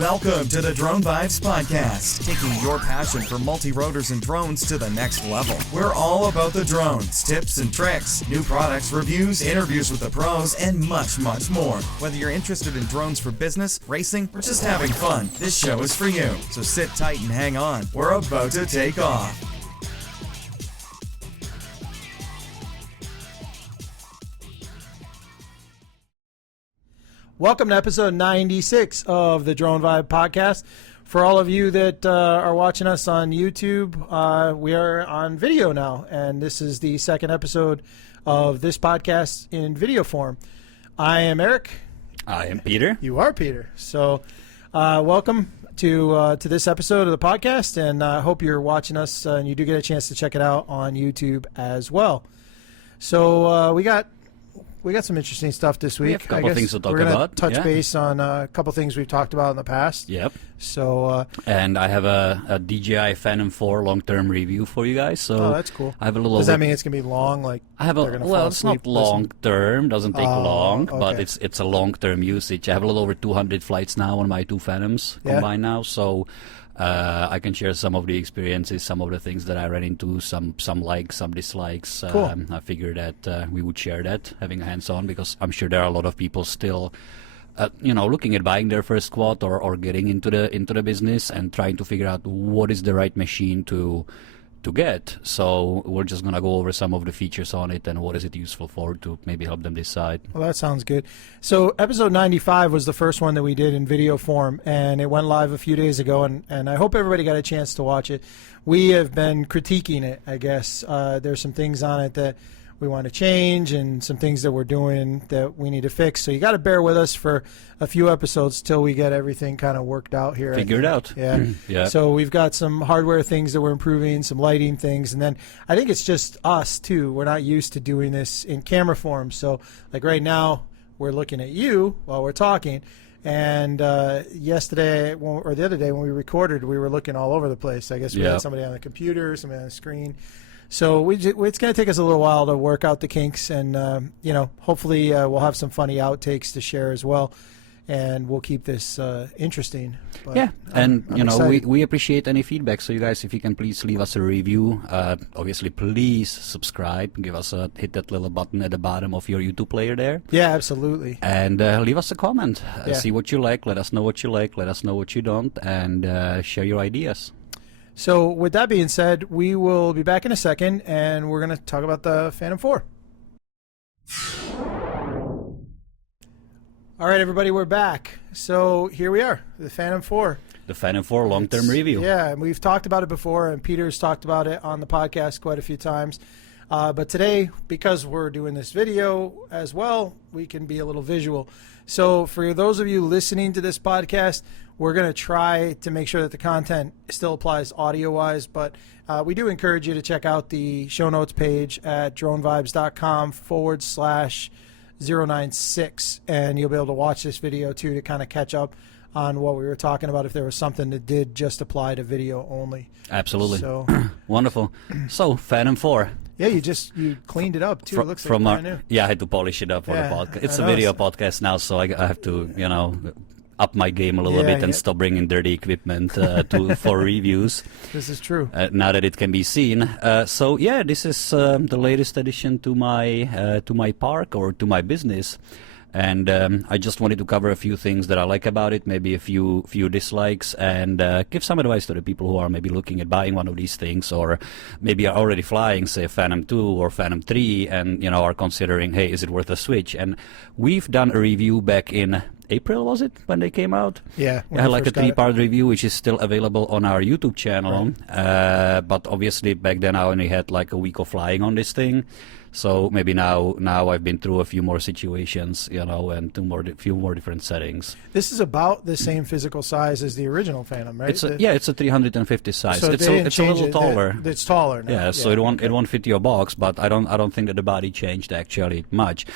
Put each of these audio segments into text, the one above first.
Welcome to the Drone Vibes Podcast, taking your passion for multi-rotors and drones to the next level. We're all about the drones, tips and tricks, new products, reviews, interviews with the pros, and much, much more. Whether you're interested in drones for business, racing, or just having fun, this show is for you. So sit tight and hang on. We're about to take off. Welcome to episode 96 of the Drone Vibe Podcast. For all of you that are watching us on YouTube, we are on video now, and this is the second episode of this podcast in video form. I am Eric. I am Peter. You are Peter. So welcome to this episode of the podcast, and I hope you're watching us and you do get a chance to check it out on YouTube as well. So we got some interesting stuff this week. We have a couple of things to talk about. We're going to touch base on a couple of things we've talked about in the past. Yep. So, and I have a DJI Phantom 4 long-term review for you guys. So that's cool. I have a little. Does that mean it's going to be long? Like I have it's not long-term. Doesn't take long, okay. but it's a long-term usage. I have a little over 200 flights now on my two Phantoms combined now. So. I can share some of the experiences, some of the things that I ran into, some likes, some dislikes. Cool. I figured that we would share that, having a hands-on, because I'm sure there are a lot of people still, looking at buying their first quad or getting into the business and trying to figure out what is the right machine to get. So we're just going to go over some of the features on it and what is it useful for to maybe help them decide. Well, that sounds good. So episode 95 was the first one that we did in video form, and it went live a few days ago, and I hope everybody got a chance to watch it. We have been critiquing it, I guess. There's some things on it that we want to change and some things that we're doing that we need to fix. So you got to bear with us for a few episodes till we get everything kind of worked out here. Figured out. Yeah. Yeah. So we've got some hardware things that we're improving, some lighting things, and then I think it's just us too. We're not used to doing this in camera form. So like right now, we're looking at you while we're talking. And yesterday or the other day when we recorded, we were looking all over the place. I guess we had somebody on the computer, somebody on the screen. So it's going to take us a little while to work out the kinks, and hopefully we'll have some funny outtakes to share as well, and we'll keep this interesting. But I'm we appreciate any feedback. So you guys, if you can please leave us a review, obviously please subscribe, hit that little button at the bottom of your YouTube player there. Yeah, absolutely. And leave us a comment. See what you like. Let us know what you like. Let us know what you don't, and share your ideas. So with that being said, we will be back in a second, and we're going to talk about the Phantom 4. All right, everybody, we're back. So here we are, the Phantom 4. The Phantom 4 long-term review. Yeah, and we've talked about it before, and Peter's talked about it on the podcast quite a few times. But today, because we're doing this video as well, we can be a little visual. So for those of you listening to this podcast, we're going to try to make sure that the content still applies audio-wise, but we do encourage you to check out the show notes page at dronevibes.com/096, and you'll be able to watch this video too to kind of catch up on what we were talking about if there was something that did just apply to video only. Absolutely. So wonderful. So Phantom 4. Yeah, you cleaned it up too. It looks like brand new. Yeah, I had to polish it up for the podcast. It's a video podcast now, so I have to, up my game a little bit and stop bringing dirty equipment for reviews. This is true. Now that it can be seen. This is the latest addition to my park or to my business. And I just wanted to cover a few things that I like about it, maybe a few dislikes, and give some advice to the people who are maybe looking at buying one of these things, or maybe are already flying, say, Phantom 2 or Phantom 3, and are considering, hey, is it worth a switch? And we've done a review back in April, was it, when they came out? Yeah. I had like a 3-part review, which is still available on our YouTube channel. Right. But obviously back then I only had like a week of flying on this thing. So maybe now I've been through a few more situations, and a few more different settings. This is about the same physical size as the original Phantom, right? It's a 350 size. So it's a little taller. It's taller now. Yeah, so it won't fit your box, but I don't think that the body changed actually much.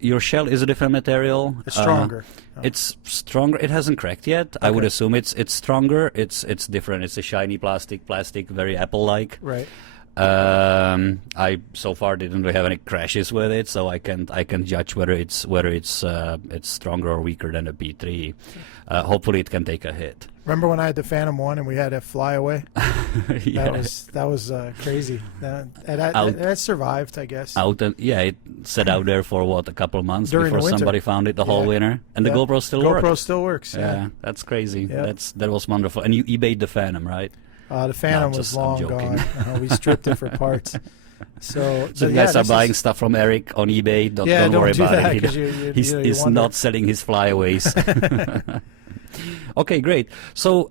Your shell is a different material. It's stronger. It's stronger. It hasn't cracked yet. Okay. I would assume it's stronger. It's different. It's a shiny plastic, very Apple-like. Right. I so far didn't really have any crashes with it, so I can judge whether it's stronger or weaker than the P3. Hopefully, it can take a hit. Remember when I had the Phantom 1 and we had to fly away? Yeah. That was crazy. That survived, I guess. It sat out there for what, a couple of months During before the winter. somebody found it the whole winter, and the GoPro still works. GoPro still works. Yeah, that's crazy. Yeah. That was wonderful. And you eBayed the Phantom, right? The Phantom No, was I'm long joking. gone. We stripped it for parts. So you guys are buying stuff from Eric on eBay. Don't worry do about that, it. 'cause He's wonder. not selling his flyaways. Okay, great. So,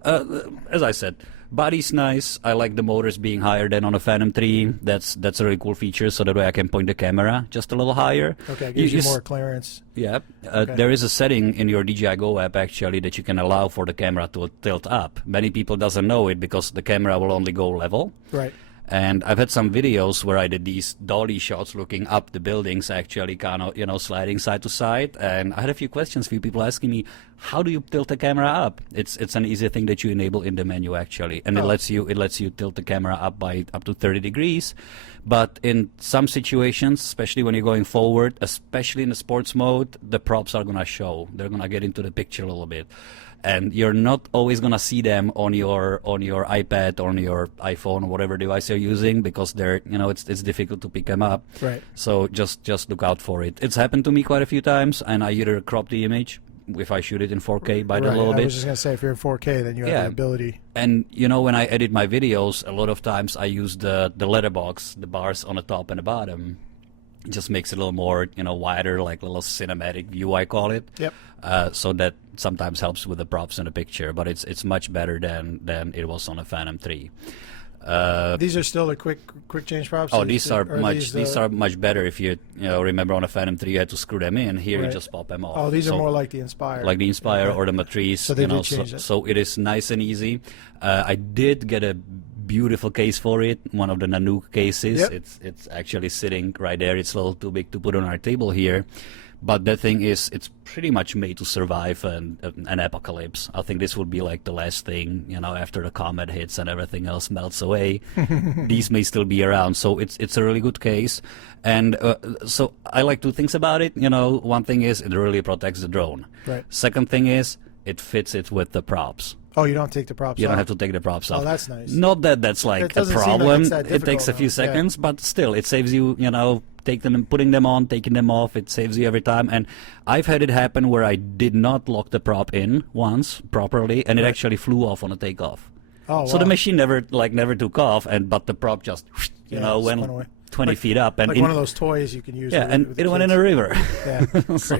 as I said, body's nice. I like the motors being higher than on a Phantom 3. That's a really cool feature, so that way I can point the camera just a little higher. Okay, it gives you more clearance. Yeah. Okay. There is a setting in your DJI Go app, actually, that you can allow for the camera to tilt up. Many people doesn't know it because the camera will only go level. Right. And I've had some videos where I did these dolly shots looking up the buildings, actually kind of, sliding side to side. And I had a few questions, few people asking me, how do you tilt the camera up? It's an easy thing that you enable in the menu, actually. And it lets you tilt the camera up by up to 30 degrees. But in some situations, especially when you're going forward, especially in the sports mode, the props are going to show. They're going to get into the picture a little bit. And you're not always going to see them on your iPad or on your iPhone or whatever device you're using, because they're, it's difficult to pick them up. Right. So just look out for it. It's happened to me quite a few times, and I either crop the image if I shoot it in 4K by a little bit. I was just going to say, if you're in 4K, then you have the ability. And when I edit my videos, a lot of times I use the letterbox, the bars on the top and the bottom. It just makes it a little more, wider, like a little cinematic view, I call it. Yep. So that sometimes helps with the props in the picture, but it's much better than it was on a Phantom 3. These are still the quick change props. Oh, these are much better. If you remember on a Phantom 3 you had to screw them in. Here you just pop them off. Oh, these are more like the Inspire. Like the Inspire or the Matrice. So they did change it. So it is nice and easy. I did get a beautiful case for it, one of the Nanook cases. Yep. It's actually sitting right there. It's a little too big to put on our table here. But the thing is, it's pretty much made to survive an apocalypse. I think this would be like the last thing, after the comet hits and everything else melts away. These may still be around, so it's a really good case. And so I like two things about it. One thing is it really protects the drone. Right. Second thing is it fits it with the props. Oh, you don't take the props off? You don't have to take the props off. Oh, that's nice. Not that that's like a problem. It takes a few seconds, but still, it saves you, putting them on, taking them off. It saves you every time. And I've had it happen where I did not lock the prop in once properly, and it actually flew off on a takeoff. Oh, so the machine never took off, but the prop just, went away. 20 feet up, and like one of those toys you can use. Yeah, and it went in a river. Yeah, so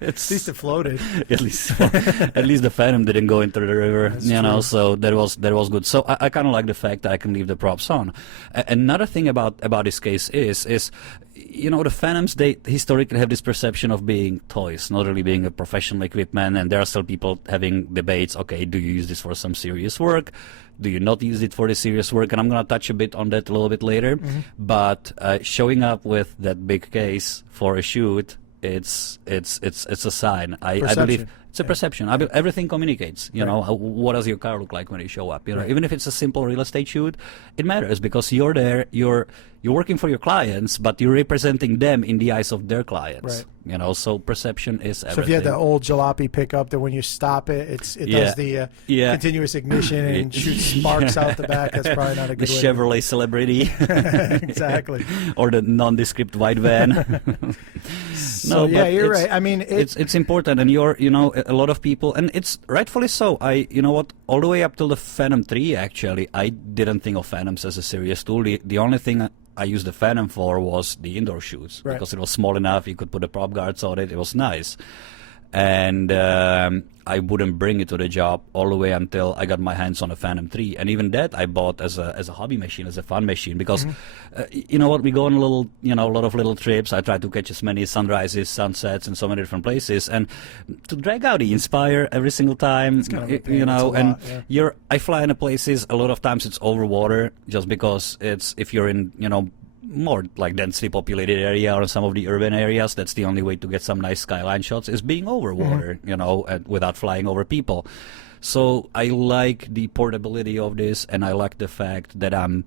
at least it floated. At least the Phantom didn't go into the river. That's true. So that was good. So I kind of like the fact that I can leave the props on. Another thing about this case is the Phantoms, they historically have this perception of being toys, not really being a professional equipment, and there are still people having debates. Okay, do you use this for some serious work? Do you not use it for the serious work? And I'm going to touch a bit on that a little bit later. Mm-hmm. But showing up with that big case for a shoot, it's a sign. I believe it's a perception. Everything communicates. What does your car look like when you show up? Even if it's a simple real estate shoot, it matters because you're there. You're working for your clients, but you're representing them in the eyes of their clients. Right. So perception is everything. So if you had the old jalopy pickup that when you stop it, it does the continuous ignition and shoots sparks out the back, that's probably not a good the way. The Chevrolet Celebrity. Exactly. Or the nondescript white van. So you're right. I mean, it's important, and a lot of people, and it's rightfully so. All the way up till the Phantom 3, actually, I didn't think of Phantoms as a serious tool. The only thing I used the Phantom for was the indoor shoots, because it was small enough. You could put the prop guards on it. It was nice. And I wouldn't bring it to the job all the way until I got my hands on a Phantom 3, and even that I bought as a hobby machine, as a fun machine, because we go on a lot of little trips. I try to catch as many sunrises, sunsets, in so many different places, and to drag out the Inspire every single time, I fly into places. A lot of times it's over water, just because if you're in more like densely populated area or some of the urban areas, that's the only way to get some nice skyline shots, is being over water, without flying over people. So I like the portability of this, and I like the fact that I'm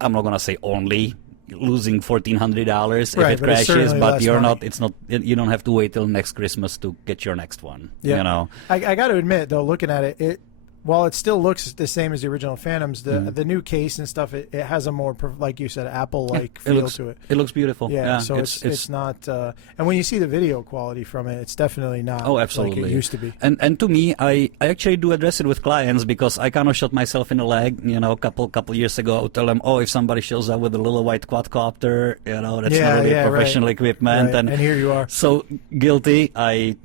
I'm not gonna say only losing $1,400 Right, if it but it's crashes, certainly but less you're money. not. It's not. You don't have to wait till next Christmas to get your next one. Yeah. You know. I got to admit, though, looking at it, while it still looks the same as the original Phantoms, the new case and stuff, it has a more, like you said, Apple-like feel to it. It looks beautiful. Yeah, so it's not. And when you see the video quality from it, it's definitely not absolutely. like it used to be. And to me, I actually do address it with clients because I kind of shot myself in the leg. You know, a couple years ago, I would tell them, oh, if somebody shows up with a little white quadcopter, you know, that's not really professional equipment. Right. And here you are. So guilty. I,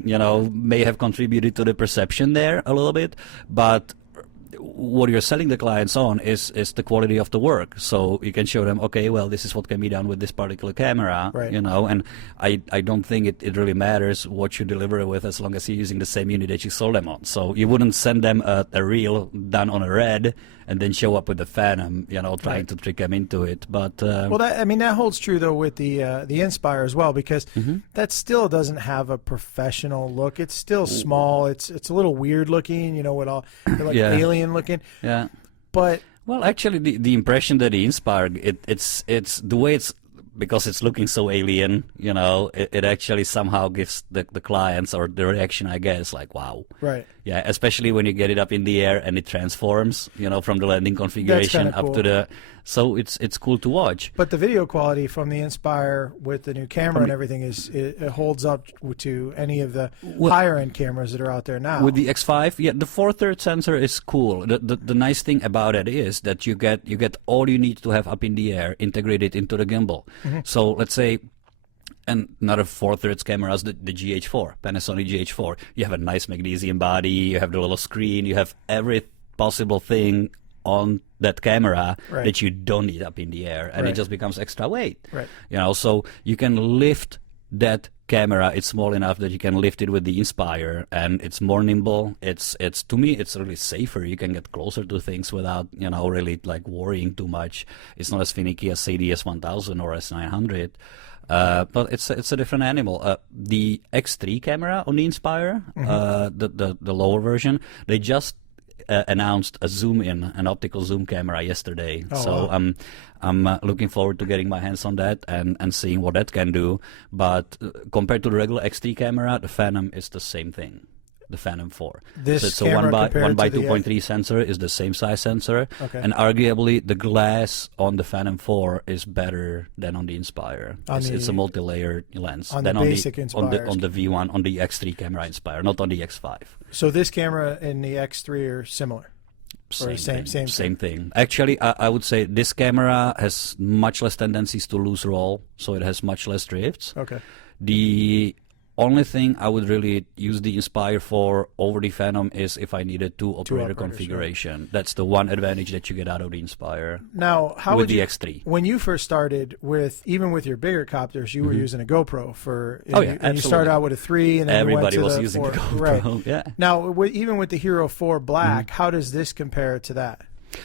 may have contributed to the perception there a little bit, but what you're selling the clients on is the quality of the work. So you can show them, okay, well, this is what can be done with this particular camera, right. And I don't think it really matters what you deliver it with as long as you're using the same unit that you sold them on. So you wouldn't send them a reel done on a red and then show up with the Phantom, trying to trick them into it. But well, that holds true though with the Inspire as well, because that still doesn't have a professional look. It's still small. It's a little weird looking, with all like alien looking. Yeah. But well, actually, the impression that the Inspire, it's the way it's, because it's looking so alien, it actually somehow gives the clients, or the reaction, I guess, like, wow. Right. Yeah, especially when you get it up in the air and it transforms, from the landing configuration up cool. to the... So it's cool to watch. But the video quality from the Inspire with the new camera and everything it holds up to any of the higher-end cameras that are out there now. With the X5, the 4/3 sensor is cool. The nice thing about it is that you get all you need to have up in the air integrated into the gimbal. So let's say, and another 4/3 cameras, the GH4, Panasonic GH4. You have a nice magnesium body, you have the little screen, you have every possible thing on that camera that you don't need up in the air, and it just becomes extra weight. Right. So you can lift that camera. It's small enough that you can lift it with the Inspire, and it's more nimble. It's to me, it's really safer. You can get closer to things without really like worrying too much. It's not as finicky as say the S1000 or S900. But it's a different animal. The X3 camera on the Inspire, the lower version, they just announced a an optical zoom camera yesterday. I'm looking forward to getting my hands on that and seeing what that can do. But compared to the regular X3 camera, the Phantom is the same thing. The Phantom 4. So it's a 1 by 2.3 sensor, is the same size sensor, and arguably the glass on the Phantom 4 is better than on the Inspire. It's a multi-layered lens. On the basic Inspire. On the V1, on the X3 camera Inspire, not on the X5. So this camera and the X3 are similar? Same thing. Actually, I would say this camera has much less tendencies to lose roll, so it has much less drifts. Okay. The only thing I would really use the Inspire for over the Phantom is if I needed two operator configuration. Right. That's the one advantage that you get out of the Inspire. Now, how with would the X3? When you first started even with your bigger copters, you were using a GoPro for. And you started out with a 3, and then everybody you went to was the using 4. the GoPro. Right. Yeah. Now, even with the Hero 4 Black, how does this compare to that?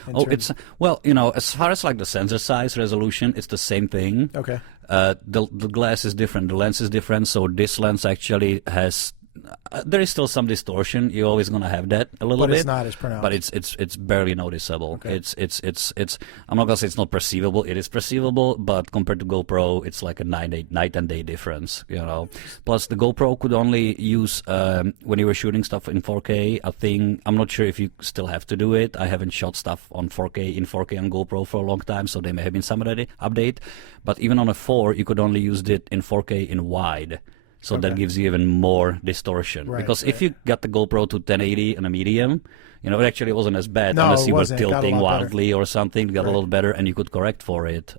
It's as far as like the sensor size resolution, it's the same thing. Okay. The glass is different, the lens is different, so this lens actually has there is still some distortion. You're always going to have that a little bit. But it's not as pronounced. But it's barely noticeable. Okay. It's I'm not going to say it's not perceivable. It is perceivable, but compared to GoPro, it's like a night and day difference, Plus, the GoPro could only use, when you were shooting stuff in 4K, a thing, I'm not sure if you still have to do it. I haven't shot stuff on 4K on GoPro for a long time, so there may have been some update. But even on a 4, you could only use it in 4K in wide. So that gives you even more distortion. Because if you got the GoPro to 1080 on a medium, it actually wasn't as bad unless you were tilting wildly or something. It got a little better, and you could correct for it.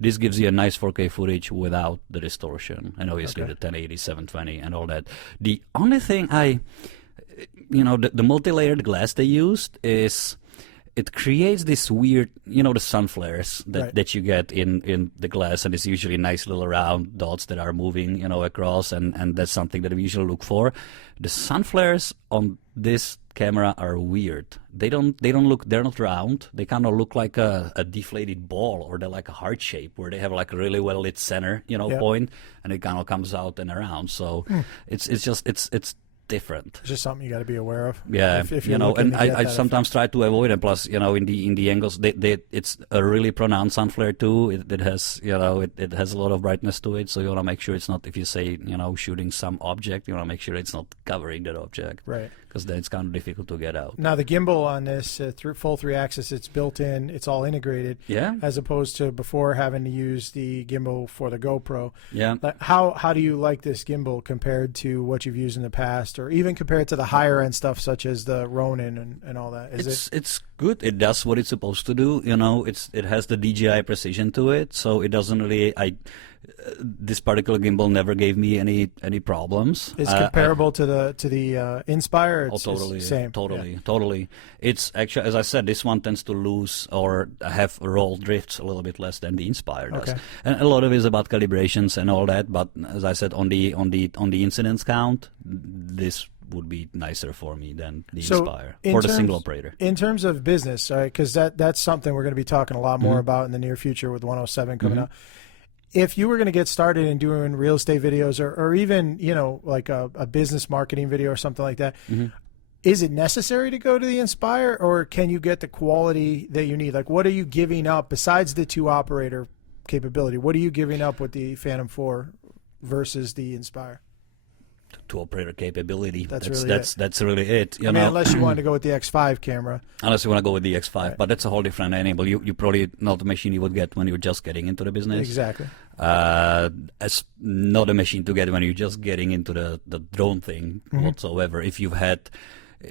This gives you a nice 4K footage without the distortion, and obviously the 1080, 720, and all that. The only thing the multi-layered glass they used is... It creates this weird, the sun flares that you get in the glass, and it's usually nice little round dots that are moving, across, and that's something that we usually look for. The sun flares on this camera are weird. They're not round. They kind of look like a deflated ball, or they're like a heart shape where they have like a really well lit center, point, and it kind of comes out and around. So it's different. It's just something you got to be aware of. Yeah, if you you're know, looking and to get I that sometimes try to avoid it. Plus, you know, in the angles, it's a really pronounced sun flare too. It has, you know, it has a lot of brightness to it. So you want to make sure it's not, if you say, you know, shooting some object, you want to make sure it's not covering that object. Right. Because then it's kind of difficult to get out. Now the gimbal on this full 3-axis, it's built in, it's all integrated. Yeah. As opposed to before having to use the gimbal for the GoPro. Yeah. How do you like this gimbal compared to what you've used in the past, or even compared to the higher end stuff such as the Ronin and all that? It's good. It does what it's supposed to do. You know, it has the DJI precision to it, so it doesn't really. This particular gimbal never gave me any problems. It's comparable to the Inspire. It's totally, same. Totally. It's actually, as I said, this one tends to lose or have roll drifts a little bit less than the Inspire does, Okay. and a lot of it is about calibrations and all that. But as I said, on the incidence count, this would be nicer for me than the Inspire for the single operator. In terms of business, because that's something we're going to be talking a lot more about in the near future with 107 coming out. If you were going to get started in doing real estate videos or even, you know, like a business marketing video or something like that, is it necessary to go to the Inspire, or can you get the quality that you need? Like, what are you giving up besides the 2-operator capability? What are you giving up with the Phantom 4 versus the Inspire? 2-operator capability. That's really it. You know, unless you wanted to go with the X5 camera. Unless you want to go with the X5, Right. but that's a whole different animal. You probably not a machine you would get when you're just getting into the business. Exactly. As not a machine to get when you're just getting into the drone thing whatsoever. If you've had,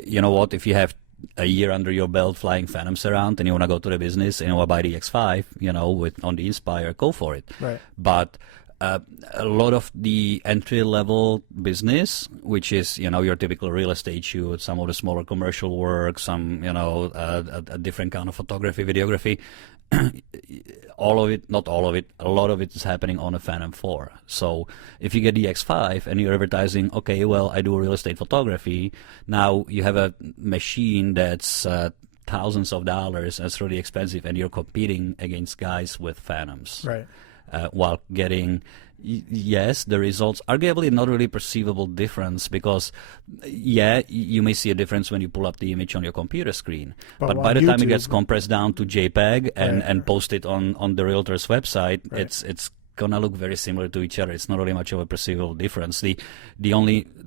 you know what, if you have a year under your belt flying Phantoms around and you want to go to the business and you want to buy the X5, you know, on the Inspire, go for it. Right. But a lot of the entry-level business, which is, you know, your typical real estate shoot, some of the smaller commercial work, some, you know, a different kind of photography, videography, all of it, not all of it, a lot of it is happening on a Phantom 4. So if you get the X5 and you're advertising, okay, well, I do real estate photography, now you have a machine that's thousands of dollars, that's really expensive, and you're competing against guys with Phantoms. Right. While getting, yes, the results, arguably not really perceivable difference, because, yeah, you may see a difference when you pull up the image on your computer screen. But by the time it gets compressed down to JPEG and posted on the realtor's website, it's gonna look very similar to each other. It's not really much of a perceivable difference. The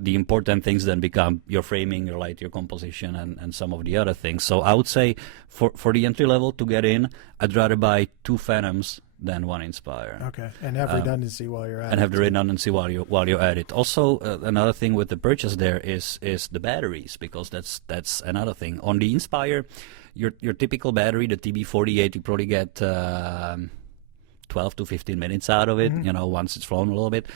important things then become your framing, your light, your composition, and some of the other things. So I would say for the entry level to get in, I'd rather buy 2 Phantoms than 1 Inspire. Okay, and have redundancy while you're at it. And have the redundancy while you're at it. Also, another thing with the purchase there is the batteries, because that's another thing. On the Inspire, your typical battery, the TB48, you probably get 12 to 15 minutes out of it. You know, once it's flown a little bit.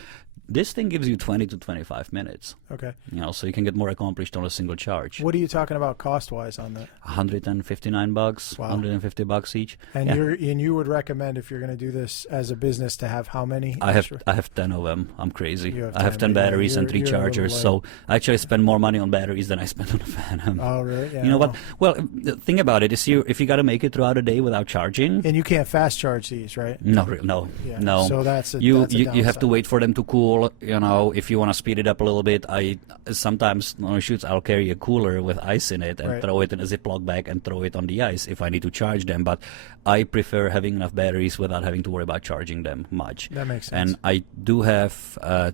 This thing gives you 20 to 25 minutes. Okay. You know, so you can get more accomplished on a single charge. What are you talking about cost-wise on that? $159, Wow. $150 each. And Yeah. you would recommend, if you're going to do this as a business, to have how many? I have 10 of them. I'm crazy. You have I have 10 10, batteries and you're 3 a little chargers. light. So I actually spend more money on batteries than I spend on a Phantom. Oh, really? Yeah, you know what? Well, the thing about it is, if you got to make it throughout a day without charging. And you can't fast charge these, right? No. Yeah. So that's you a have to downside. wait for them to cool. You know, if you want to speed it up a little bit, I sometimes on shoots I'll carry a cooler with ice in it and throw it in a Ziploc bag and throw it on the ice if I need to charge them. But I prefer having enough batteries without having to worry about charging them much. That makes sense. And I do have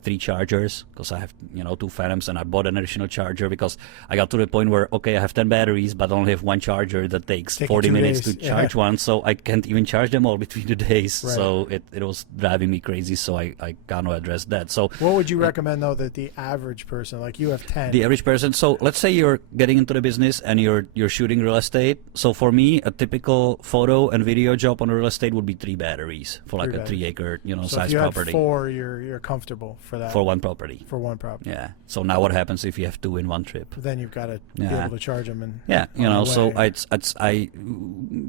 3 chargers, because I have 2 Phantoms, and I bought an additional charger because I got to the point where, okay, I have 10 batteries, but I only have 1 charger that takes 40 minutes to charge one, so I can't even charge them all between the days. Right. So it was driving me crazy, so I kind of addressed that. So what would you recommend, though, that the average person, like you have 10? The average person, so let's say you're getting into the business and you're shooting real estate. So for me, a typical photo and video job on real estate would be 3 batteries for like a 3-acre so size if you property. Had 4, you're comfortable for that. For one property. For one property. Yeah. So now what happens if you have 2 in one trip? Then you've got to be able to charge them. And so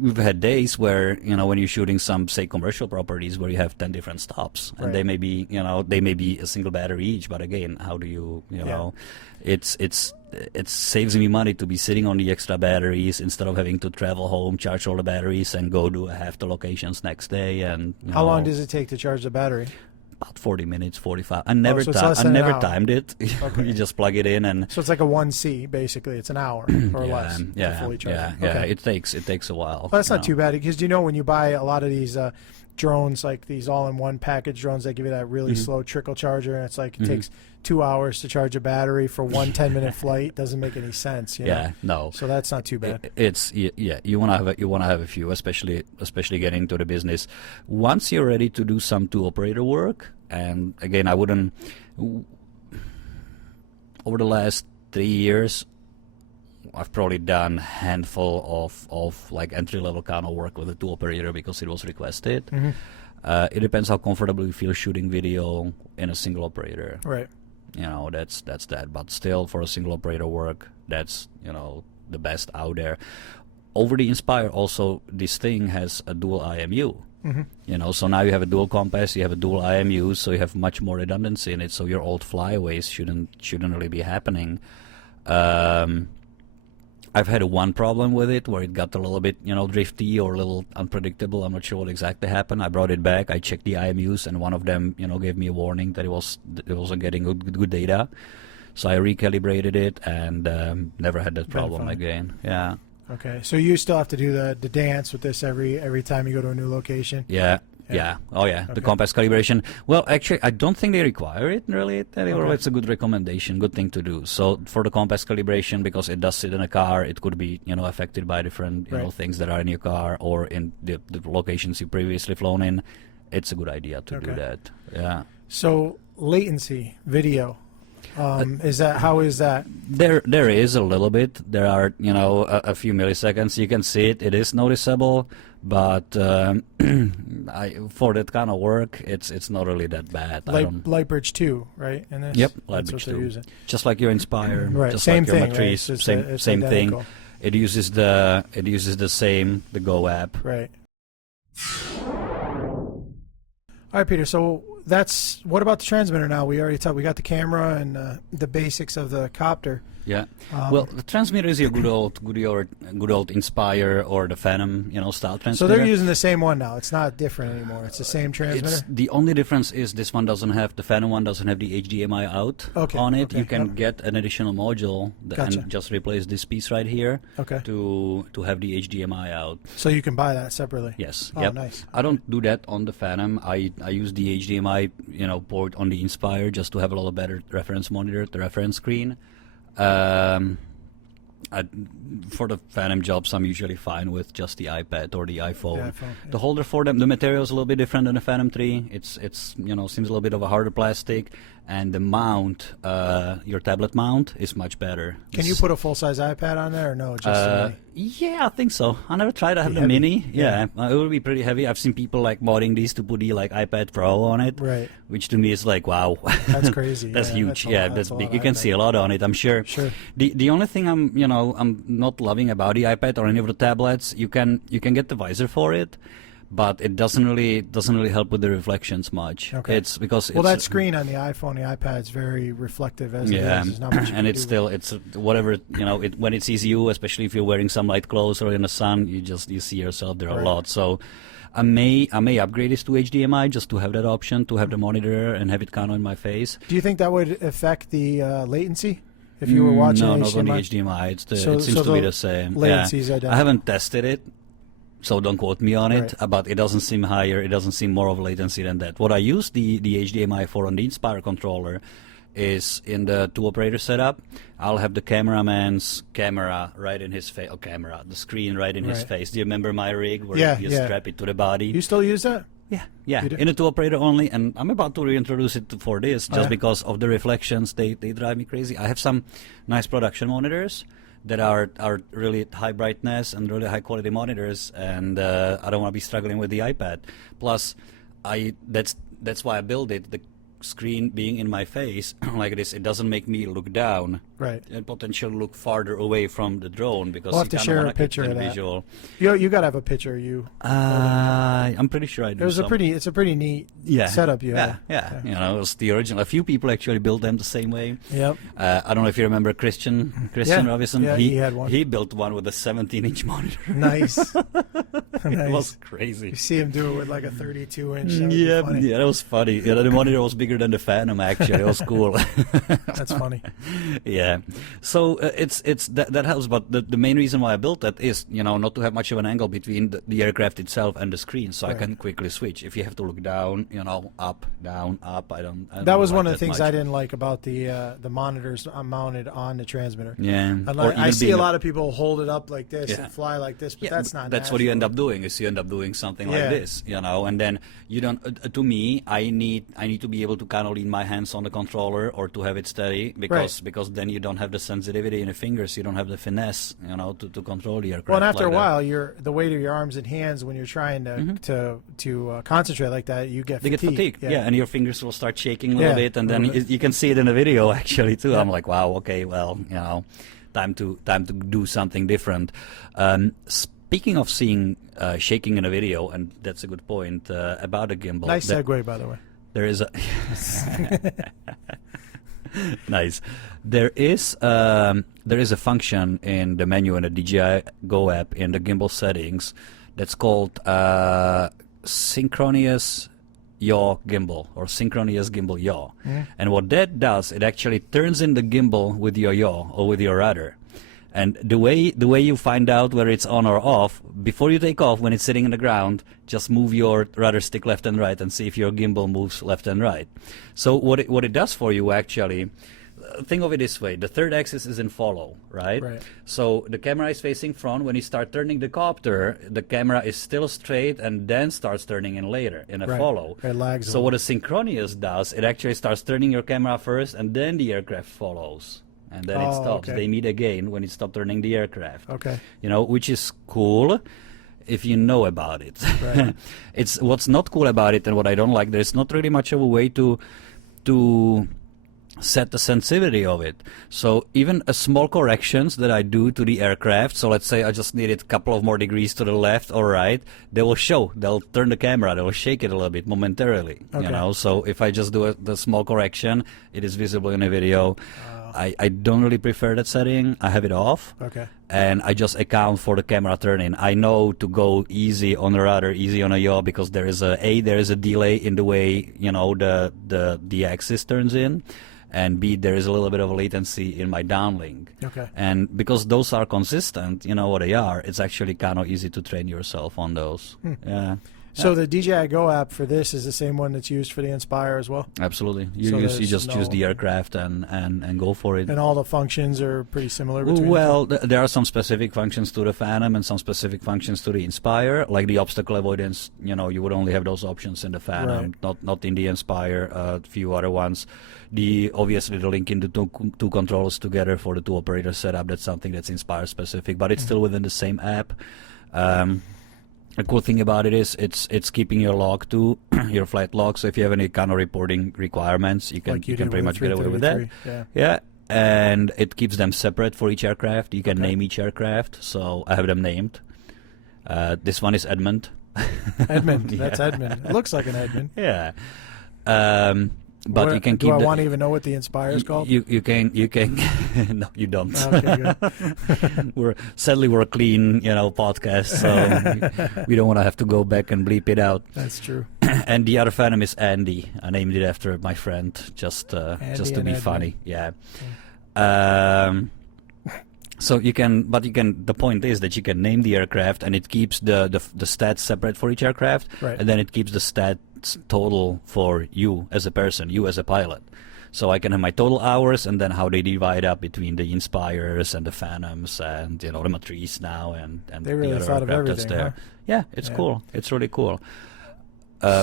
we've had days where, when you're shooting some, say, commercial properties where you have 10 different stops, and they may be, they may be a single battery each, but again, how do you know, it saves me money to be sitting on the extra batteries instead of having to travel home, charge all the batteries, and go do half the locations next day. And how long does it take to charge the battery? about 40 minutes, 45. I never, so it's less than an hour. timed it. Okay. You just plug it in and. So it's like a 1C basically. It's an hour or less to fully charge. Yeah. It takes a while. Well, that's not too bad because when you buy a lot of these drones, like these all-in-one package drones, they give you that really slow trickle charger, and it's like it takes 2 hours to charge a battery for one 10-minute flight. Doesn't make any sense. No. So that's not too bad. You want to have a few, especially getting into the business. Once you're ready to do some tool operator work, and again, I wouldn't. Over the last 3 years, I've probably done a handful of like entry-level kind of work with a tool operator because it was requested. It depends how comfortable you feel shooting video in a single operator. Right. That's that. But still, for a single operator work, that's the best out there. Over the Inspire, also, this thing has a dual IMU. So now you have a dual compass, you have a dual IMU, so you have much more redundancy in it. So your old flyaways shouldn't really be happening. I've had one problem with it where it got a little bit, drifty or a little unpredictable. I'm not sure what exactly happened. I brought it back. I checked the IMUs, and one of them, gave me a warning that it wasn't getting good data. So I recalibrated it and never had that problem again. Yeah. Okay. So you still have to do the dance with this every time you go to a new location. Yeah. Oh, yeah. Okay. The compass calibration. Well, actually, I don't think they require it really. It's a good recommendation, good thing to do. So for the compass calibration, because it does sit in a car, it could be affected by different things that are in your car or in the locations you previously flown in. It's a good idea to do that. Yeah. So latency, video. How is that? There is a little bit. There are a few milliseconds. You can see it. It is noticeable, but for that kind of work, it's not really that bad. Lightbridge 2, right? And this, yep, Lightbridge 2. Just like your Inspire, right? Just same like your thing, Matrice, right? same thing. It uses the Go app. Right. All right, Peter. So what about the transmitter now? We already talked. We got the camera and the basics of the copter. Yeah. Well, the transmitter is your good old Inspire or the Phantom, style transmitter. So they're using the same one now. It's not different anymore. It's the same transmitter. The only difference is the Phantom one doesn't have the HDMI out on it. You can get an additional module and just replace this piece right here to have the HDMI out. So you can buy that separately. Yes. Oh, nice. I don't do that on the Phantom. I use the HDMI port on the Inspire just to have a little better reference monitor, the reference screen. For the Phantom jobs, I'm usually fine with just the iPad or the iPhone. The holder for them, the material is a little bit different than the Phantom 3. It's seems a little bit of a harder plastic, and the mount, your tablet mount, is much better. Can you put a full-size iPad on there or no? Just yeah, I think so. I never tried. I have the mini. Yeah, it would be pretty heavy. I've seen people modding these to put the iPad Pro on it, right? Which to me is wow. That's crazy. That's huge. That's big. You can see a lot on it, I'm sure. Sure. The only thing I'm not loving about the iPad or any of the tablets, you can get the visor for it, but it doesn't really help with the reflections much. Okay. It's because that screen on the iPhone, the iPad is very reflective as it is. There's not much and it's whatever when it sees you, especially if you're wearing some light clothes or in the sun, you see yourself there a lot. So I may upgrade this to HDMI just to have that option, to have the monitor and have it kind of in my face. Do you think that would affect the latency? If you were watching no, HDMI? not on the HDMI. It seems to be the same. Latency's identical. I haven't tested it, so don't quote me on it. But it doesn't seem higher. It doesn't seem more of latency than that. What I use the HDMI for on the Inspire controller is in the two operator setup. I'll have the cameraman's camera right in his face. The screen right in his face. Do you remember my rig where you strap it to the body? You still use that? Yeah, in a two operator only, and I'm about to reintroduce it for this just because of the reflections. They drive me crazy. I have some nice production monitors that are really high brightness and really high quality monitors, and I don't want to be struggling with the iPad. Plus, that's why I build it. The screen being in my face like this, it doesn't make me look down Right. and potentially look farther away from the drone because We'll have you to kinda share a wanna keep picture the of that. visual. You got to have a picture of you. I'm pretty sure I do. It's a pretty neat setup you have. Yeah. You know, it was the original. A few people actually built them the same way. Yep. I don't know if you remember Christian Robinson. Yeah, he had one. He built one with a 17-inch monitor. Nice. It was crazy. You see him do it with like a 32-inch. Yeah, that was funny. Yeah, the monitor was bigger than the Phantom. Actually, it was cool. That's funny. Yeah, so it's that helps. But the main reason why I built that is, you know, not to have much of an angle between the aircraft itself and the screen, so I can quickly switch. If you have to look down, you know, up, down, up, I don't. That was like one of the that things much. I didn't like about the monitors mounted on the transmitter. Yeah, I see a lot of people hold it up like this and fly like this, but that's not. That's what you end up doing. Is you end up doing something like this, you know, and then you don't. To me, I need to be able to kind of lean my hands on the controller or to have it steady because then you don't have the sensitivity in the fingers. You don't have the finesse, you know, to control the aircraft. Well, and after like a while, the weight of your arms and hands when you're trying to concentrate like that, you get fatigued. Yeah. And your fingers will start shaking a little bit, and then you can see it in the video actually too. Yeah. I'm like, wow, okay, well, you know, time to do something different. Speaking of seeing shaking in a video, and that's a good point about a gimbal. Nice segue, by the way. There is a nice. There is a function in the menu in the DJI Go app in the gimbal settings that's called Synchronous yaw gimbal or Synchronous gimbal yaw. And what that does, it actually turns in the gimbal with your yaw or with your rudder. And the way you find out whether it's on or off, before you take off, when it's sitting in the ground, just move your rudder stick left and right and see if your gimbal moves left and right. So what it does for you actually, think of it this way: the third axis is in follow, right? So the camera is facing front. When you start turning the copter, the camera is still straight and then starts turning in later in a follow. It lags. So what a Synchronous does, it actually starts turning your camera first and then the aircraft follows. And then it stops. Okay. They meet again when you stop turning the aircraft. Okay. You know, which is cool if you know about it. Right. It's what's not cool about it, and what I don't like. There's not really much of a way to set the sensitivity of it. So even a small corrections that I do to the aircraft, so let's say I just needed a couple of more degrees to the left or right, they will show. They'll turn the camera. They will shake it a little bit momentarily. Okay. You know, so if I just do the small correction, it is visible in a video. I don't really prefer that setting. I have it off. Okay. And I just account for the camera turn-in. I know to go easy on the rudder, easy on a yaw, because there is a delay in the way, you know, the axis turns in, and B, there is a little bit of a latency in my downlink. Okay. And because those are consistent, you know what they are, it's actually kind of easy to train yourself on those. Yeah. So the DJI Go app for this is the same one that's used for the Inspire as well? Absolutely. So You just choose the aircraft and go for it. And all the functions are pretty similar between Well, there are some specific functions to the Phantom and some specific functions to the Inspire, like the obstacle avoidance. You know, you would only have those options in the Phantom, not in the Inspire. A few other ones. Obviously the linking the two controllers together for the two operator setup. That's something that's Inspire specific, but it's still within the same app. The cool thing about it is it's keeping your log to your flight log. So if you have any kind of reporting requirements, you can pretty much get away with that. Yeah. And it keeps them separate for each aircraft. You can name each aircraft. So I have them named. This one is Edmund. Edmund. That's Edmund. It looks like an Edmund. Yeah. But you can keep. Do I want to even know what the Inspire is called? You can. No, you don't. Okay, good. we're a clean, podcast, so we don't want to have to go back and bleep it out. That's true. And the other Phantom is Andy. I named it after my friend, just to be funny. Yeah. So you can, the point is that you can name the aircraft, and it keeps the stats separate for each aircraft, and then it keeps the stats total for you as a person, you as a pilot. So I can have my total hours, and then how they divide up between the Inspires and the Phantoms and the Matrice now and they really the other thought of aircraft that's everything, there. huh? Yeah, it's cool. It's really cool.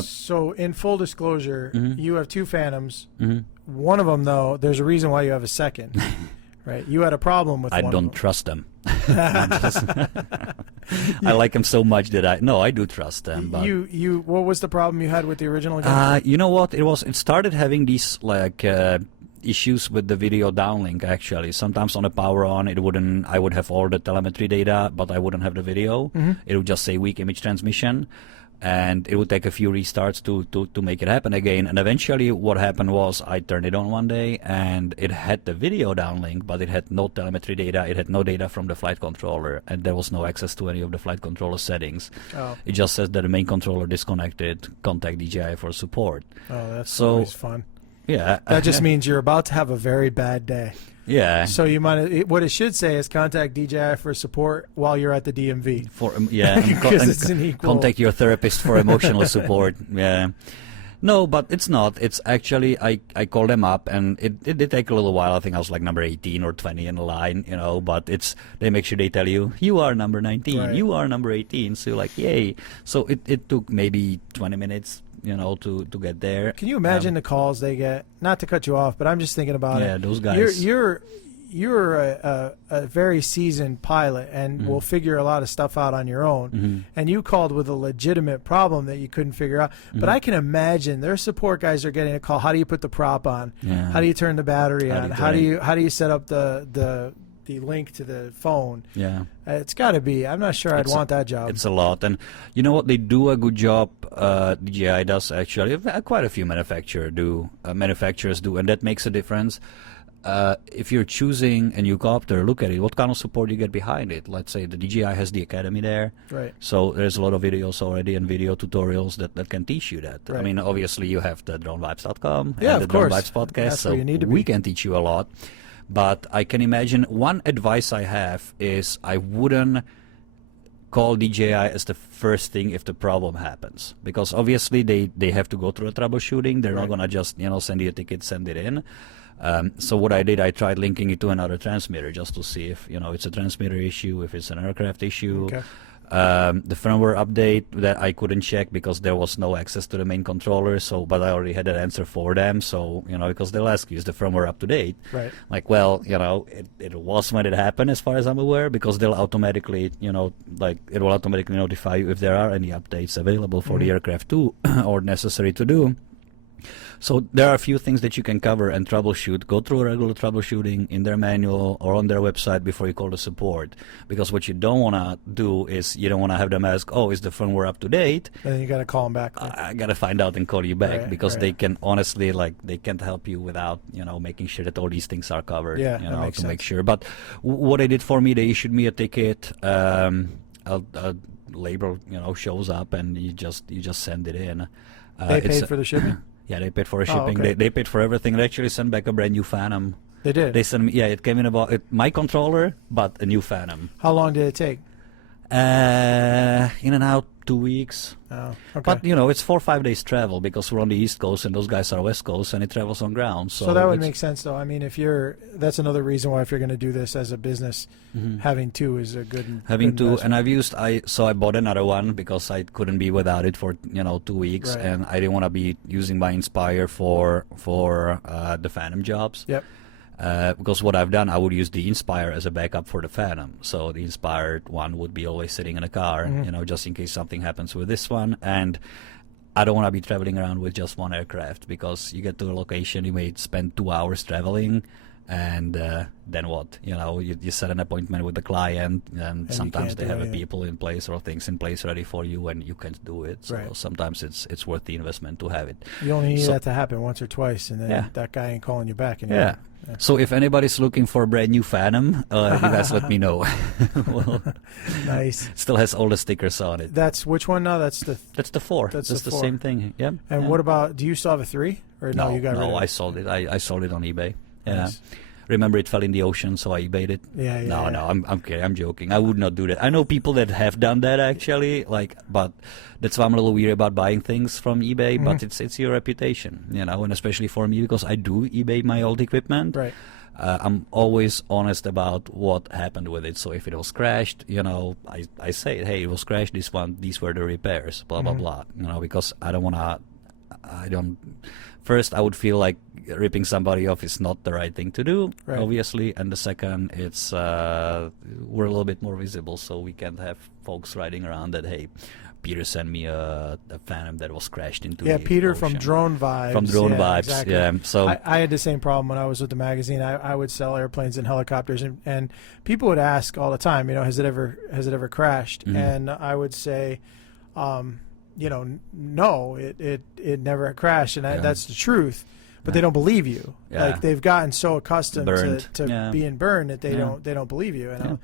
So in full disclosure, you have two Phantoms. Mm-hmm. One of them, though, there's a reason why you have a second. Right, you had a problem with. I one don't of them. trust them. I like them so much that I do trust them. But what was the problem you had with the original? you know what? It started having these like issues with the video downlink. Actually, sometimes on a power on, I would have all the telemetry data, but I wouldn't have the video. It would just say weak image transmission, and it would take a few restarts to make it happen again. And eventually what happened was I turned it on one day and it had the video downlink, but it had no telemetry data. It had no data from the flight controller, and there was no access to any of the flight controller settings. It just says that the main controller disconnected, contact DJI for support. That's always fun. Yeah, that just means you're about to have a very bad day. Yeah. So you might. What it should say is contact DJI for support while you're at the DMV. And it's an equal. Contact your therapist for emotional support. Yeah. No, but it's not. It's actually I called them up, and it did take a little while. I think I was like number 18 or 20 in the line, But they make sure they tell you are number 19, right. You are number 18. So you're like, yay! So it took maybe 20 minutes. To get there. Can you imagine the calls they get? Not to cut you off, but I'm just thinking about it. Yeah, those guys. You're a very seasoned pilot and will figure a lot of stuff out on your own. And you called with a legitimate problem that you couldn't figure out. But I can imagine their support guys are getting a call. How do you put the prop on? Yeah. How do you turn the battery on? How do you set up the link to the phone? Yeah. It's got to be. I'm not sure I'd want that job. It's a lot. And you know what? They do a good job. DJI does actually. Quite a few manufacturers do, and that makes a difference. If you're choosing a new copter, look at it. What kind of support you get behind it? Let's say the DJI has the Academy there. Right. So there's a lot of videos already and video tutorials that can teach you that. Right. I mean, obviously you have the dronevibes.com and the course. Drone Vibes podcast. That's so where you need to we be. can teach you a lot. But I can imagine one advice I have is I wouldn't call DJI as the first thing if the problem happens, because obviously they have to go through a troubleshooting. They're not going to just send you a ticket, send it in. So what I did, I tried linking it to another transmitter just to see if it's a transmitter issue, if it's an aircraft issue. Okay. The firmware update that I couldn't check because there was no access to the main controller. But I already had that answer for them. So because they'll ask you, is the firmware up to date? Right. Like, well, it was when it happened, as far as I'm aware, because they'll automatically, it will automatically notify you if there are any updates available for the aircraft too, or necessary to do. So there are a few things that you can cover and troubleshoot. Go through a regular troubleshooting in their manual or on their website before you call the support. Because what you don't want to do is you don't want to have them ask, oh, is the firmware up to date? And then you got to call them back. I got to find out and call you back, Right, because right. they can honestly, they can't help you without, making sure that all these things are covered. Yeah, that makes to make sense. sure. But what they did for me, they issued me a ticket. A label, shows up, and you just send it in. They paid for the shipping? Yeah, they paid for shipping. Okay. They paid for everything. They actually sent back a brand new Phantom. They did? They sent me. Yeah, it came in my controller, but a new Phantom. How long did it take? In and out 2 weeks. Oh, okay. But it's 4 or 5 days travel, because we're on the East Coast and those guys are West Coast, and it travels on ground. So that would make sense, though. I mean, that's another reason why, if you're going to do this as a business, having two is a good. Having good two, investment. and I bought another one because I couldn't be without it for 2 weeks, Right. and I didn't want to be using my Inspire for the Phantom jobs. Yep. Because what I've done, I would use the Inspire as a backup for the Phantom. So the Inspired one would be always sitting in a car, just in case something happens with this one. And I don't want to be traveling around with just one aircraft, because you get to a location, you may spend 2 hours traveling, and then what? You set an appointment with the client, and sometimes can't they do have anything. people in place or things in place ready for you, and you can't do it. So Right. sometimes it's worth the investment to have it. You only need So- that to happen once or twice, and then Yeah. that guy ain't calling you back. And Yeah. So if anybody's looking for a brand new Phantom, you guys let me know. Well, Nice. still has all the stickers on it. That's which one now? That's the. That's the 4. That's That's the the 4. same thing. Yeah. And yeah. what about? Do you still have a 3? Or No, you got rid of I it? sold it. I sold it on eBay. Yeah. Nice. Remember, it fell in the ocean, so I eBayed it. Yeah, yeah. No, yeah. no, I'm kidding. I'm joking. I would not do that. I know people that have done that actually, but that's why I'm a little weary about buying things from eBay. But it's your reputation, and especially for me, because I do eBay my old equipment. Right. I'm always honest about what happened with it. So if it was crashed, I say, hey, it was crashed. These were the repairs. Blah blah blah. Because I don't want to. First, I would feel like ripping somebody off is not the right thing to do, Right. obviously. And the second, it's we're a little bit more visible, so we can't have folks riding around that, hey, Peter sent me a Phantom that was crashed into Yeah, the Peter ocean. from Drone Vibes. From Drone Vibes, exactly. yeah. So I had the same problem when I was with the magazine. I would sell airplanes and helicopters, and people would ask all the time, has it ever crashed? And I would say, no, it never crashed, and that's the truth. But they don't believe you. Yeah. Like they've gotten so accustomed to being burned that they don't believe you.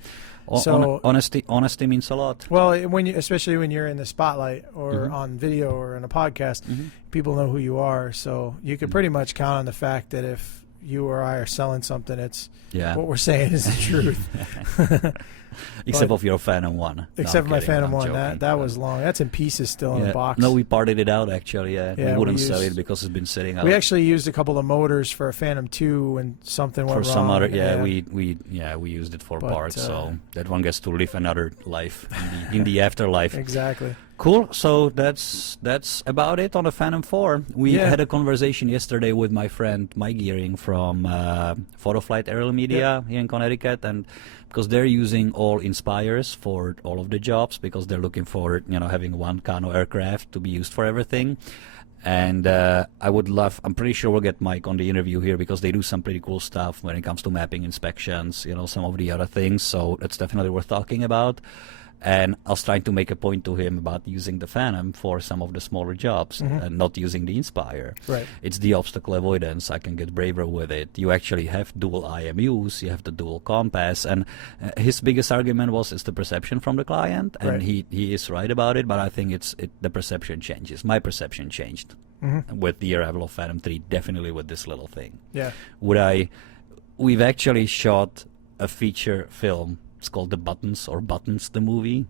So honesty means a lot. Well, especially when you're in the spotlight or on video or in a podcast, people know who you are. So you can pretty much count on the fact that if you or I are selling something, it's what we're saying is the truth. Except of your Phantom 1. Except for my Phantom 1. That was long. That's in pieces still in a box. No, we parted it out actually. We wouldn't sell it because it's been sitting out. We actually used a couple of motors for a Phantom 2 when something went wrong. For some other, we used it for parts. So that one gets to live another life in the afterlife. Exactly. Cool. So that's about it on the Phantom 4. We had a conversation yesterday with my friend Mike Gearing from Photofly Media here in Connecticut, and because they're using all Inspires for all of the jobs, because they're looking for having one Kano aircraft to be used for everything. And I'm pretty sure we'll get Mike on the interview here because they do some pretty cool stuff when it comes to mapping inspections, some of the other things. So that's definitely worth talking about. And I was trying to make a point to him about using the Phantom for some of the smaller jobs and not using the Inspire. Right. It's the obstacle avoidance. I can get braver with it. You actually have dual IMUs. You have the dual compass. And his biggest argument was it's the perception from the client. And he is right about it, but I think the perception changes. My perception changed with the arrival of Phantom 3, definitely with this little thing. Yeah. We've actually shot a feature film. It's called The Buttons, or Buttons, the movie.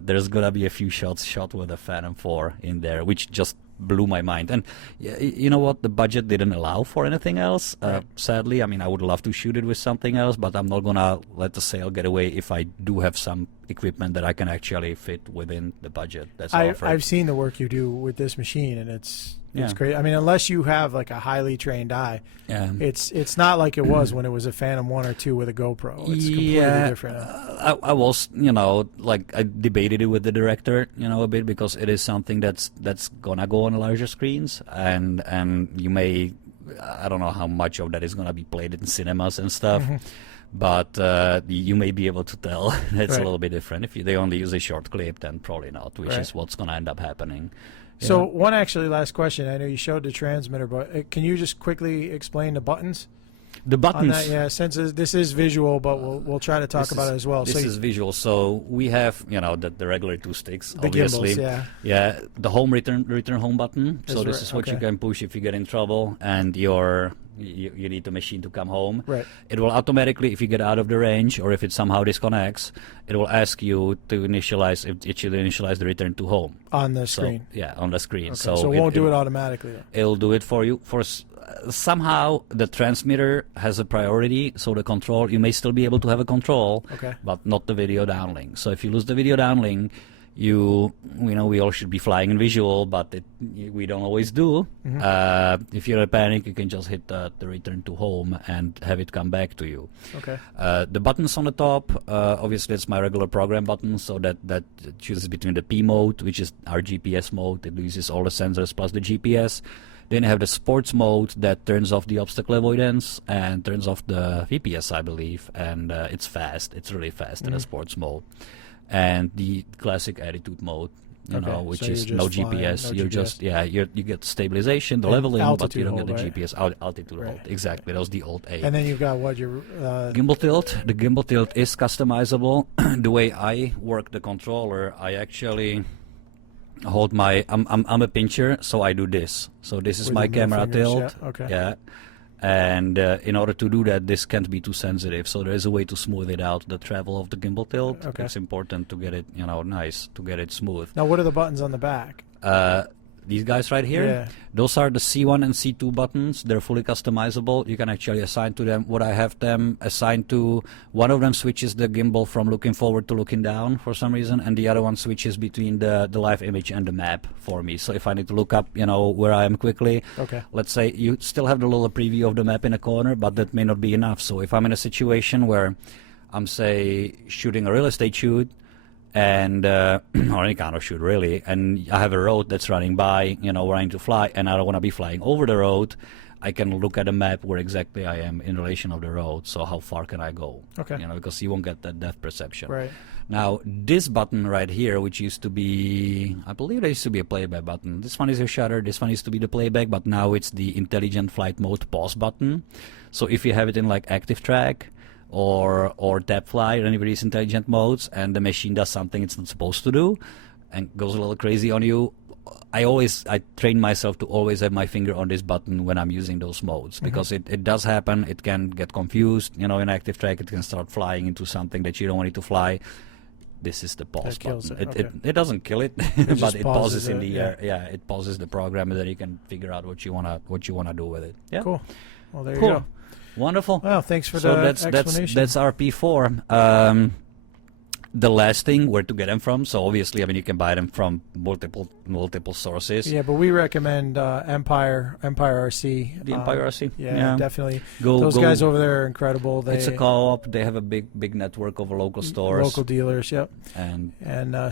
There's going to be a few shots shot with a Phantom 4 in there, which just blew my mind. And you know what? The budget didn't allow for anything else, sadly. I mean, I would love to shoot it with something else, but I'm not going to let the sale get away if I do have some equipment that I can actually fit within the budget that's offered. I've seen the work you do with this machine, and it's great. I mean, unless you have like a highly trained eye, it's not like it was when it was a Phantom 1 or 2 with a GoPro. It's completely different. I was, I debated it with the director, a bit, because it is something that's gonna go on larger screens, and you may, I don't know how much of that is gonna be played in cinemas and stuff. But you may be able to tell it's a little bit different. If they only use a short clip, then probably not, which is what's going to end up happening. So last question. I know you showed the transmitter, but can you just quickly explain the buttons? The buttons. Since this is visual, but we'll try to talk about it as well. This is visual. So we have, the regular 2 sticks, the obviously. Gimbals, the home return home button. So this is what you can push if you get in trouble and you need the machine to come home. Right. It will automatically, if you get out of the range or if it somehow disconnects, it will ask you to initialize. It should initialize the return to home on the screen. On the screen. Okay. So it won't do it automatically. It'll do it for you. Somehow the transmitter has a priority, so the control, you may still be able to have a control, but not the video downlink. So if you lose the video downlink, we all should be flying in visual, but we don't always do. If you're in a panic, you can just hit the return to home and have it come back to you. Okay. The buttons on the top, obviously it's my regular program button, so that chooses between the P mode, which is our GPS mode. It uses all the sensors plus the GPS. Then you have the sports mode that turns off the obstacle avoidance and turns off the VPS, I believe, and it's fast. It's really fast in the sports mode. And the classic attitude mode, which is no GPS. You're just you get stabilization, the leveling, but you don't get the GPS altitude hold. Exactly, that was the old A. And then you've got your gimbal tilt. The gimbal tilt is customizable. The way I work the controller, I actually hold I'm a pincher, so I do this. So this is my camera tilt. And in order to do that, this can't be too sensitive. So there is a way to smooth it out, the travel of the gimbal tilt. It's important to get it, nice, to get it smooth. Now, what are the buttons on the back? These guys right here, those are the C1 and C2 buttons. They're fully customizable. You can actually assign to them what I have them assigned to. One of them switches the gimbal from looking forward to looking down for some reason, and the other one switches between the live image and the map for me. So if I need to look up, where I am quickly, let's say you still have the little preview of the map in a corner, but that may not be enough. So if I'm in a situation where I'm, say, shooting a real estate shoot, and or any kind of shoot really, and I have a road that's running by, where I need to fly, and I don't want to be flying over the road, I can look at a map where exactly I am in relation of the road, so how far can I go? Okay. Because you won't get that depth perception. Right. Now, this button right here, which used to be, I believe there used to be a playback button. This one is a shutter, this one used to be the playback, but now it's the intelligent flight mode pause button. So if you have it in like active track or tap fly or any of these intelligent modes, and the machine does something it's not supposed to do and goes a little crazy on you, I train myself to always have my finger on this button when I'm using those modes, because it does happen. It can get confused, in active track it can start flying into something that you don't want it to fly. This is the pause button. It doesn't kill it, but it pauses in the air. Yeah, it pauses the program, and then you can figure out what you wanna do with it. Yeah. Cool. Well, there you go. Wonderful. Well, thanks for the explanation. That's RP4. The last thing, where to get them from. So obviously, you can buy them from multiple sources. Yeah, but we recommend Empire RC. The Empire RC. Yeah, definitely. Those guys over there are incredible. It's a co-op. They have a big network of local stores, local dealers. Yep. And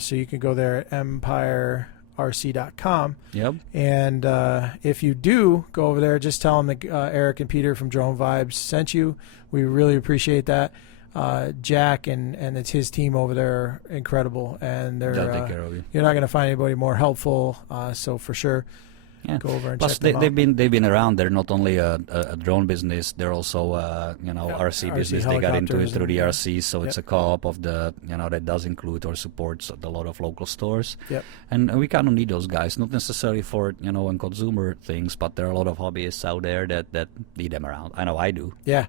so you can go there at empirerc.com. Yep. And if you do go over there, just tell them that Eric and Peter from Drone Vibes sent you. We really appreciate that. Jack and it's his team over there are incredible, and they'll take care of you. You're not going to find anybody more helpful. So for sure, go over and Plus check them out. they've been around. They're not only a drone business. They're also RC business. They got into it through the RC, so it's a co-op of the that does include or supports a lot of local stores. Yep. And we kind of need those guys, not necessarily for and consumer things, but there are a lot of hobbyists out there that need them around. I know I do. Yeah.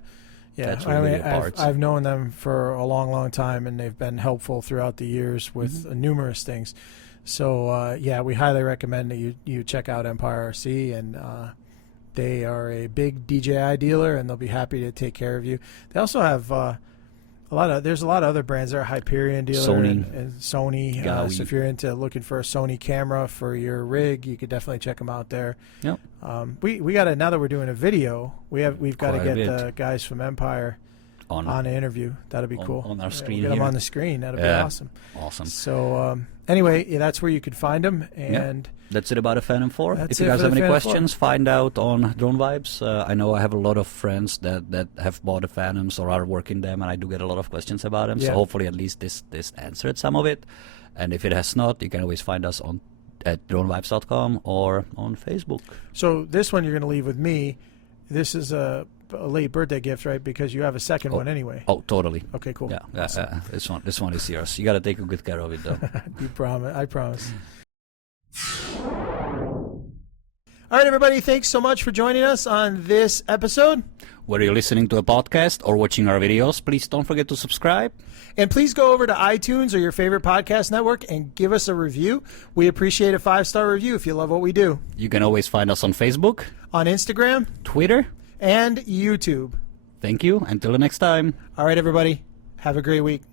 Yeah, That's really I've known them for a long time, and they've been helpful throughout the years with numerous things. So, we highly recommend that you check out Empire RC, and they are a big DJI dealer, and they'll be happy to take care of you. They also have there's a lot of other brands. They're a Hyperion dealer, and Sony. So if you're into looking for a Sony camera for your rig, you could definitely check them out there. Yep. We got to, now that we're doing a video, we've got to get the guys from Empire on an interview. That'd be cool. On our screen. We'll get them on the screen. That'd be awesome. Awesome. So anyway, that's where you could find them, and. That's it about a Phantom 4. That's if you guys have any questions, 4. find out on Drone Vibes. I know I have a lot of friends that have bought the Phantoms or are working them, and I do get a lot of questions about them. So hopefully at least this answered some of it. And if it has not, you can always find us at dronevibes.com or on Facebook. So this one you're going to leave with me. This is a late birthday gift, right? Because you have a second one anyway. Oh, totally. Okay, cool. Yeah, awesome. This one is yours. You got to take good care of it, though. I promise. All right, everybody, thanks so much for joining us on this episode. Whether you're listening to a podcast or watching our videos, please don't forget to subscribe. And please go over to iTunes or your favorite podcast network and give us a review. We appreciate a 5-star review if you love what we do. You can always find us on Facebook, on Instagram, Twitter, and YouTube. Thank you. Until the next time. All right, everybody, have a great week.